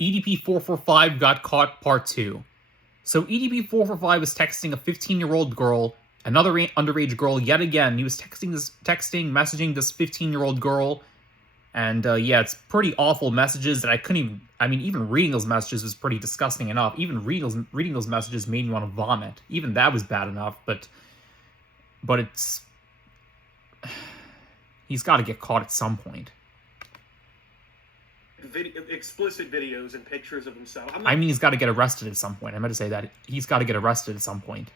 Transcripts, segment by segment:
EDP445 got caught part 2. So EDP445 was texting a 15-year-old girl, another underage girl yet again. He was messaging this 15-year-old girl. And yeah, it's pretty awful messages that I couldn't even... I mean, even reading those messages was pretty disgusting enough. Even reading those messages made me want to vomit. Even that was bad enough, but it's... He's got to get caught at some point. Explicit videos and pictures of himself. I mean, he's got to get arrested at some point. I meant to say that. He's got to get arrested at some point.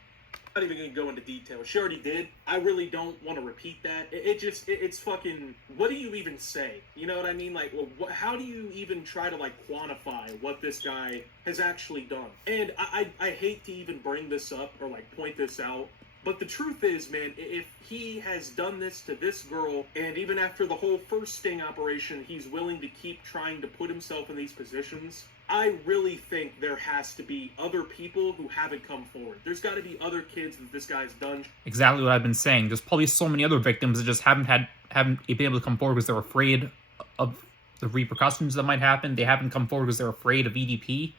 I'm not even going to go into detail. She already did. I really don't want to repeat that. It's fucking... What do you even say? You know what I mean? Like, how do you even try to, like, quantify what this guy has actually done? And I hate to even bring this up or, like, point this out. But the truth is, man, if he has done this to this girl, and even after the whole first sting operation, he's willing to keep trying to put himself in these positions, I really think there has to be other people who haven't come forward. There's got to be other kids that this guy's done. Exactly what I've been saying. There's probably so many other victims that just haven't been able to come forward because they're afraid of the repercussions that might happen. They haven't come forward because they're afraid of EDP.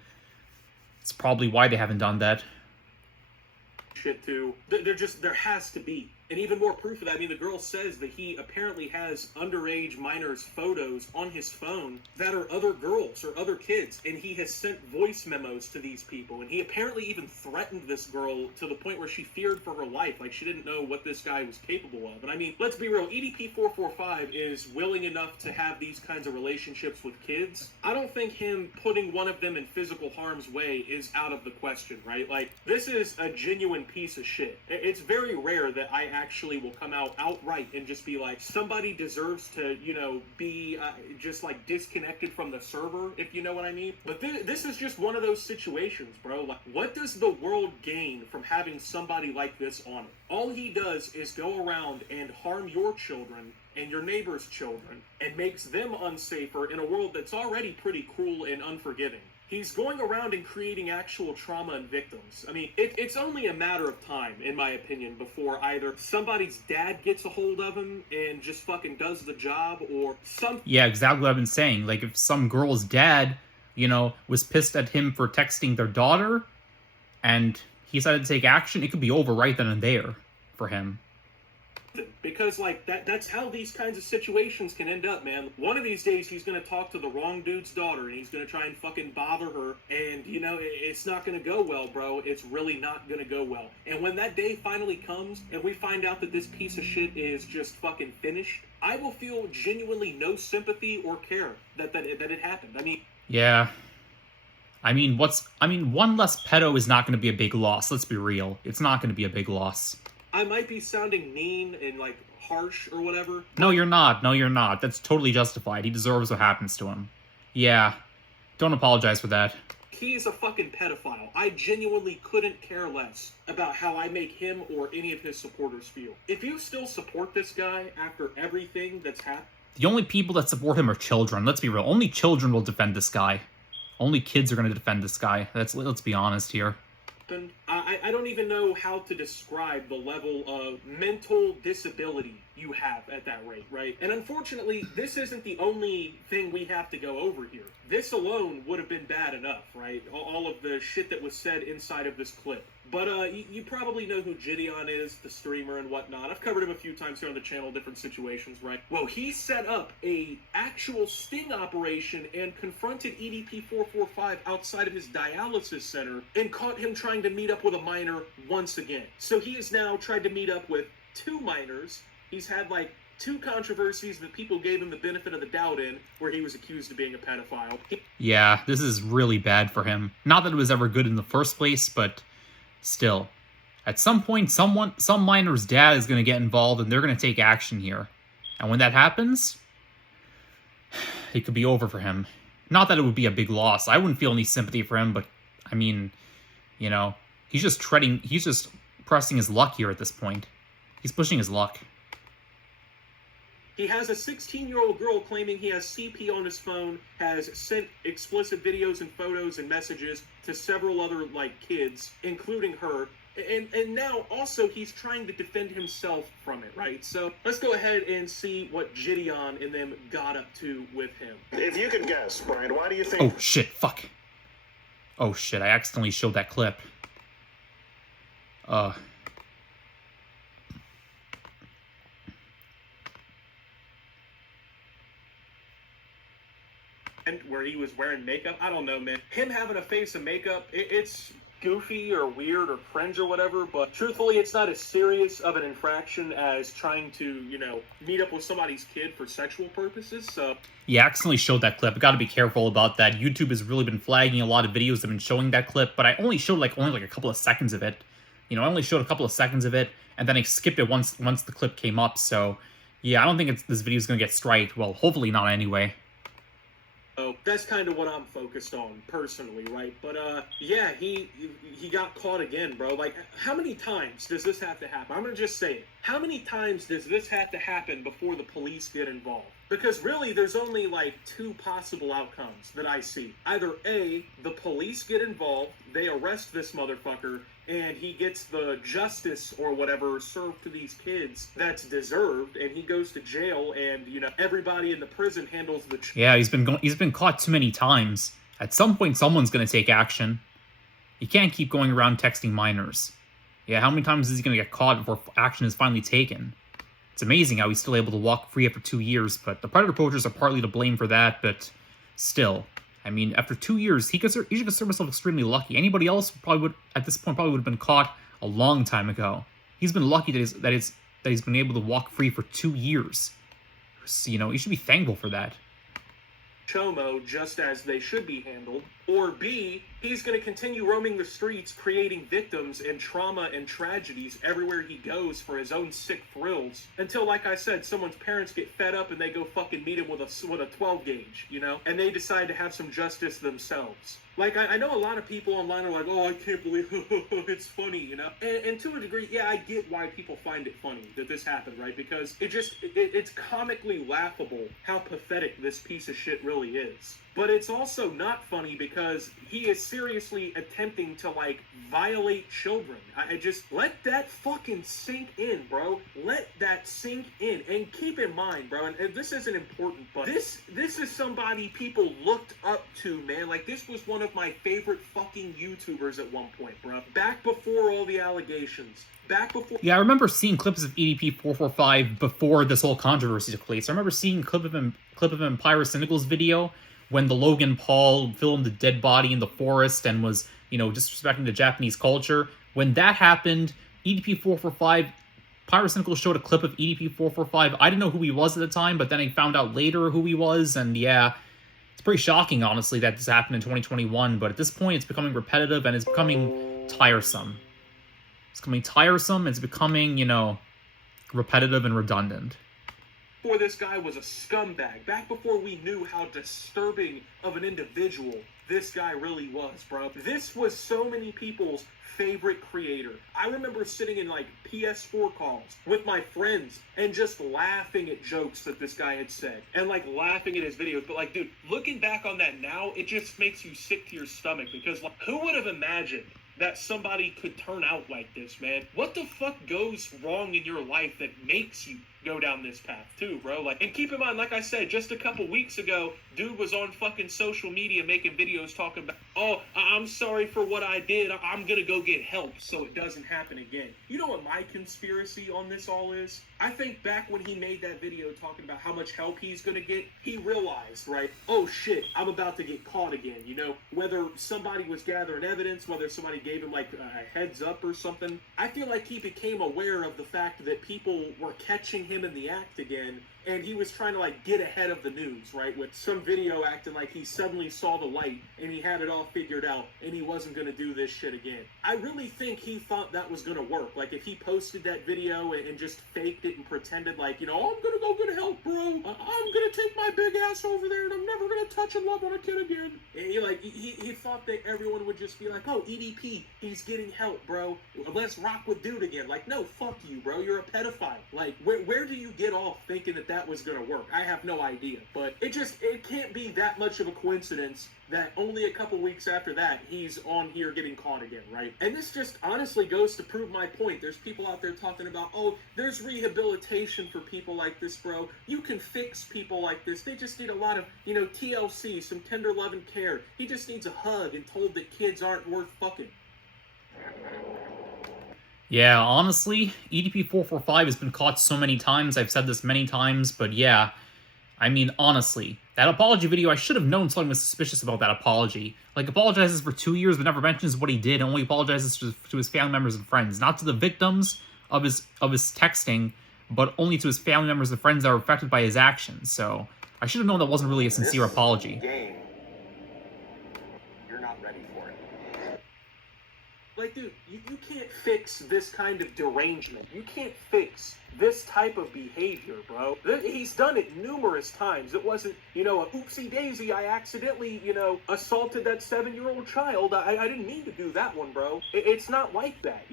It's probably why they haven't done that. Shit too. There has to be. And even more proof of that, I mean, the girl says that he apparently has underage minors' photos on his phone that are other girls or other kids, and he has sent voice memos to these people, and he apparently even threatened this girl to the point where she feared for her life, like she didn't know what this guy was capable of. And I mean, let's be real, EDP445 is willing enough to have these kinds of relationships with kids. I don't think him putting one of them in physical harm's way is out of the question, right? Like, this is a genuine piece of shit. It's very rare that I actually will come out outright and just be like, somebody deserves to, you know, be just like disconnected from the server, if you know what I mean. But this is just one of those situations, bro. Like, what does the world gain from having somebody like this on it? All he does is go around and harm your children and your neighbor's children and makes them unsafer in a world that's already pretty cruel and unforgiving. He's going around and creating actual trauma and victims. I mean, it's only a matter of time, in my opinion, before either somebody's dad gets a hold of him and just fucking does the job, or some... Yeah, exactly what I've been saying. Like, if some girl's dad, you know, was pissed at him for texting their daughter, and he decided to take action, it could be over right then and there for him. Because, like, that's how these kinds of situations can end up, man. One of these days, he's going to talk to the wrong dude's daughter, and he's going to try and fucking bother her, and, you know, it's not going to go well, bro. It's really not going to go well. And when that day finally comes, and we find out that this piece of shit is just fucking finished, I will feel genuinely no sympathy or care that it happened. I mean... Yeah. I mean, one less pedo is not going to be a big loss. Let's be real. It's not going to be a big loss. I might be sounding mean and, like, harsh or whatever. No, you're not. No, you're not. That's totally justified. He deserves what happens to him. Yeah. Don't apologize for that. He's a fucking pedophile. I genuinely couldn't care less about how I make him or any of his supporters feel. If you still support this guy after everything that's happened... The only people that support him are children. Let's be real. Only children will defend this guy. Only kids are going to defend this guy. Let's be honest here. I don't even know how to describe the level of mental disability you have at that rate, right? And unfortunately, this isn't the only thing we have to go over here. This alone would have been bad enough, right? All of the shit that was said inside of this clip. But you probably know who Gideon is, the streamer and whatnot. I've covered him a few times here on the channel, different situations, right? Well, he set up a actual sting operation and confronted EDP445 outside of his dialysis center and caught him trying to meet up with a minor once again. So he has now tried to meet up with 2 minors. He's had, like, 2 controversies that people gave him the benefit of the doubt in, where he was accused of being a pedophile. Yeah, this is really bad for him. Not that it was ever good in the first place, but still. At some point, some minor's dad is going to get involved, and they're going to take action here. And when that happens, it could be over for him. Not that it would be a big loss. I wouldn't feel any sympathy for him, but, I mean, you know, he's just pressing his luck here at this point. He's pushing his luck. He has a 16-year-old girl claiming he has CP on his phone, has sent explicit videos and photos and messages to several other, like, kids, including her. And now also he's trying to defend himself from it, right? So let's go ahead and see what Gideon and them got up to with him. If you could guess, Brian, why do you think... Oh, shit, fuck. Oh, shit, I accidentally showed that clip. And where he was wearing makeup, I don't know, man. Him having a face of makeup, it's goofy or weird or cringe or whatever, but truthfully, it's not as serious of an infraction as trying to, you know, meet up with somebody's kid for sexual purposes, so... Yeah, I accidentally showed that clip. I gotta be careful about that. YouTube has really been flagging a lot of videos that have been showing that clip, but I only showed only a couple of seconds of it. You know, I only showed a couple of seconds of it, and then I skipped it once the clip came up, so... Yeah, I don't think this video's gonna get striked. Well, hopefully not anyway. So that's kind of what I'm focused on personally, right? But yeah, he got caught again, bro. Like, how many times does this have to happen? I'm gonna just say it. How many times does this have to happen before the police get involved? Because really, there's only like two possible outcomes that I see. Either A, the police get involved, they arrest this motherfucker, and he gets the justice or whatever served to these kids that's deserved, and he goes to jail, and, you know, everybody in the prison handles the... Yeah, he's been caught too many times. At some point, someone's gonna take action. You can't keep going around texting minors. Yeah, how many times is he gonna get caught before action is finally taken? It's amazing how he's still able to walk free after 2 years, but the Predator poachers are partly to blame for that, but still. I mean, after 2 years, he should consider himself extremely lucky. Anybody else at this point, would have been caught a long time ago. He's been lucky that he's been able to walk free for 2 years. So, you know, he should be thankful for that. Chomo just as they should be handled, or B, he's going to continue roaming the streets, creating victims and trauma and tragedies everywhere he goes for his own sick thrills, until, like I said, someone's parents get fed up and they go fucking meet him with a 12 gauge, you know, and they decide to have some justice themselves. Like, I know a lot of people online are like, oh, I can't believe it's funny, you know? And to a degree, yeah, I get why people find it funny that this happened, right? Because it's comically laughable how pathetic this piece of shit really is. But it's also not funny because he is seriously attempting to, like, violate children. I just, let that fucking sink in, bro. Let that sink in. And keep in mind, bro, and this isn't important, but this is somebody people looked up to, man. Like, this was one of my favorite fucking YouTubers at one point, bro. Back before all the allegations. Back before... Yeah, I remember seeing clips of EDP445 before this whole controversy took place. I remember seeing a clip of him Pyrocynical's video when the Logan Paul filmed the dead body in the forest and was, you know, disrespecting the Japanese culture. When that happened, EDP445, Pyrocynical showed a clip of EDP445. I didn't know who he was at the time, but then I found out later who he was, and yeah, it's pretty shocking, honestly, that this happened in 2021, but at this point, it's becoming repetitive, and it's becoming tiresome. It's becoming tiresome, it's becoming, you know, repetitive and redundant. Before this guy was a scumbag, back before we knew how disturbing of an individual this guy really was, bro. This was so many people's favorite creator. I remember sitting in, like, PS4 calls with my friends and just laughing at jokes that this guy had said and, like, laughing at his videos. But, like, dude, looking back on that now, it just makes you sick to your stomach because, like, who would have imagined that somebody could turn out like this, man? What the fuck goes wrong in your life that makes you go down this path too, bro? Like, and keep in mind, like I said, just a couple weeks ago, dude was on fucking social media making videos talking about, oh, I'm sorry for what I did, I'm gonna go get help so it doesn't happen again. You know what my conspiracy on this all is? I think back when he made that video talking about how much help he's gonna get, he realized, right, oh shit, I'm about to get caught again, you know? Whether somebody was gathering evidence, whether somebody gave him, like, a heads up or something, I feel like he became aware of the fact that people were catching him in the act again, and he was trying to, like, get ahead of the news, right? With some video acting like he suddenly saw the light and he had it all figured out and he wasn't going to do this shit again. I really think he thought that was going to work. Like, if he posted that video and just faked it and pretended like, you know, oh, I'm going to go get help, bro. I'm going to take my big ass over there and I'm never going to touch and love on a kid again. And he thought that everyone would just be like, oh, EDP, he's getting help, bro. Let's rock with dude again. Like, no, fuck you, bro. You're a pedophile. Like, where do you get off thinking that that was going to work. I have no idea. But it can't be that much of a coincidence that only a couple weeks after that, he's on here getting caught again, right? And this just honestly goes to prove my point. There's people out there talking about, oh, there's rehabilitation for people like this, bro. You can fix people like this. They just need a lot of, TLC, some tender love and care. He just needs a hug and told that kids aren't worth fucking. Yeah, honestly, EDP445 has been caught so many times. I've said this many times, but yeah. I mean, honestly, that apology video, I should have known something was suspicious about that apology. Like, apologizes for 2 years, but never mentions what he did, and only apologizes to his family members and friends. Not to the victims of his texting, but only to his family members and friends that are affected by his actions. So, I should have known that wasn't really a sincere apology. Game. You're not ready for it. Like, dude, you can't fix this kind of derangement. You can't fix this type of behavior, bro. He's done it numerous times. It wasn't, a oopsie daisy, I accidentally, assaulted that 7-year-old child. I didn't mean to do that one, bro. It's not like that,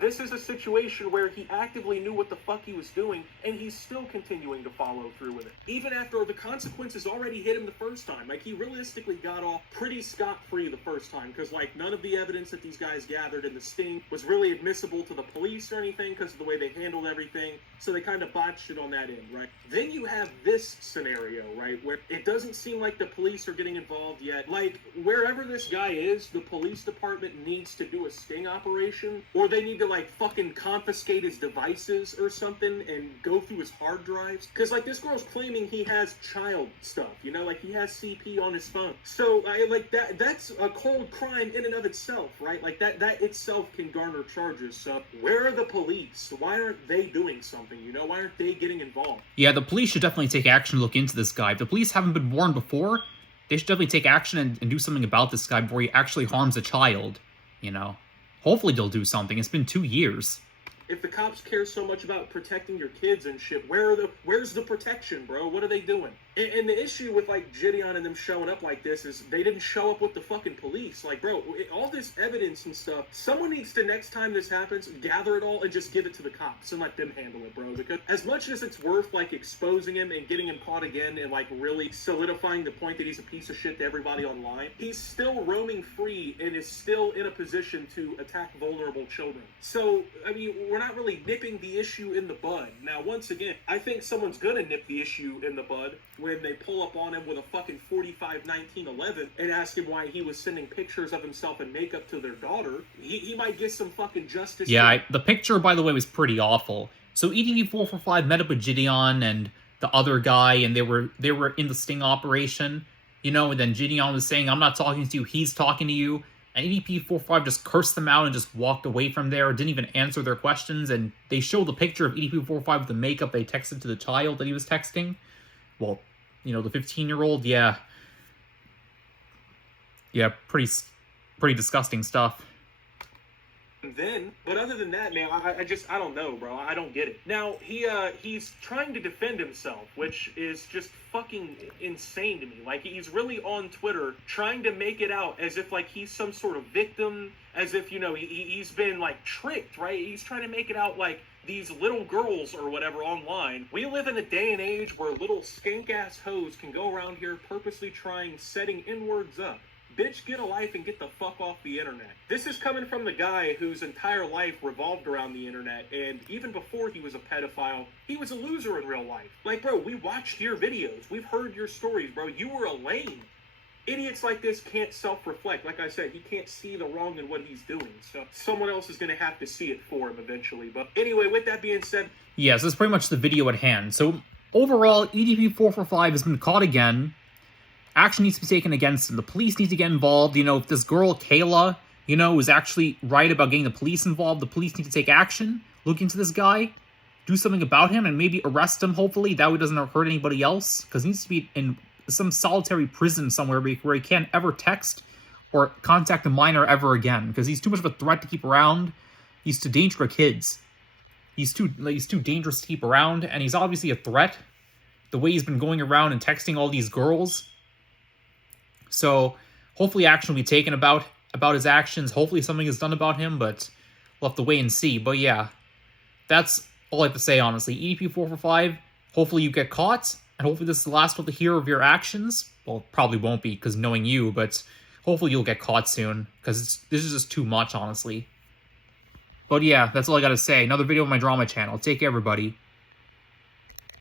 This is a situation where he actively knew what the fuck he was doing, and he's still continuing to follow through with it. Even after the consequences already hit him the first time. Like, he realistically got off pretty scot-free the first time, because, none of the evidence that these guys gathered in the sting was really admissible to the police or anything because of the way they handled everything. So they kind of botched it on that end, right? Then you have this scenario, right, where it doesn't seem like the police are getting involved yet. Like, wherever this guy is, the police department needs to do a sting operation, or they need to, fucking confiscate his devices or something and go through his hard drives. Because, this girl's claiming he has child stuff, he has CP on his phone. So, that's a cold crime in and of itself, right? That itself can garner charges. So, where are the police? Why aren't they doing something? Why aren't they getting involved? Yeah, the police should definitely take action to look into this guy. If the police haven't been warned before, they should definitely take action and do something about this guy before he actually harms a child, Hopefully they'll do something. It's been 2 years. If the cops care so much about protecting your kids and shit, where's the protection, bro? What are they doing? And the issue with, Gideon and them showing up like this is they didn't show up with the fucking police. Bro, all this evidence and stuff, someone needs to, next time this happens, gather it all and just give it to the cops and let them handle it, bro. Because as much as it's worth, exposing him and getting him caught again and, really solidifying the point that he's a piece of shit to everybody online, he's still roaming free and is still in a position to attack vulnerable children. So, we're not really nipping the issue in the bud. Now, once again, I think someone's gonna nip the issue in the bud when they pull up on him with a fucking 45-19-11 and ask him why he was sending pictures of himself in makeup to their daughter. He might get some fucking justice. Yeah, the picture, by the way, was pretty awful. So EDP445 met up with Gideon and the other guy, and they were in the sting operation, and then Gideon was saying, I'm not talking to you, he's talking to you. And EDP445 just cursed them out and just walked away from there, didn't even answer their questions, and they show the picture of EDP445 with the makeup they texted to the child that he was texting. Well, the 15-year-old, yeah. Yeah, pretty disgusting stuff. But other than that, man, I don't know, bro. I don't get it. Now, he's trying to defend himself, which is just fucking insane to me. He's really on Twitter trying to make it out as if, he's some sort of victim, as if, he's been, tricked, right? He's trying to make it out like these little girls or whatever online. We live in a day and age where little skank-ass hoes can go around here purposely setting N-words up. Bitch, get a life and get the fuck off the internet. This is coming from the guy whose entire life revolved around the internet, and even before he was a pedophile, he was a loser in real life. Bro, we watched your videos. We've heard your stories, bro. You were a lame. Idiots like this can't self-reflect. Like I said, he can't see the wrong in what he's doing. So someone else is going to have to see it for him eventually. But anyway, with that being said... Yes, that's pretty much the video at hand. So overall, EDP445 has been caught again. Action needs to be taken against him. The police need to get involved. If this girl, Kayla, was actually right about getting the police involved, the police need to take action, look into this guy, do something about him, and maybe arrest him, hopefully. That way it doesn't hurt anybody else, because he needs to be in some solitary prison somewhere where he can't ever text or contact a minor ever again, because he's too much of a threat to keep around. He's too dangerous for kids. He's too dangerous to keep around, and he's obviously a threat. The way he's been going around and texting all these girls. So, hopefully action will be taken about his actions. Hopefully something is done about him, but we'll have to wait and see. But yeah, that's all I have to say, honestly. EDP445, Hopefully you get caught, and hopefully this is the last we'll hear of your actions. Well, it probably won't be, because knowing you, but hopefully you'll get caught soon, because this is just too much, honestly. But yeah, that's all I gotta say. Another video on my drama channel. Take care, everybody.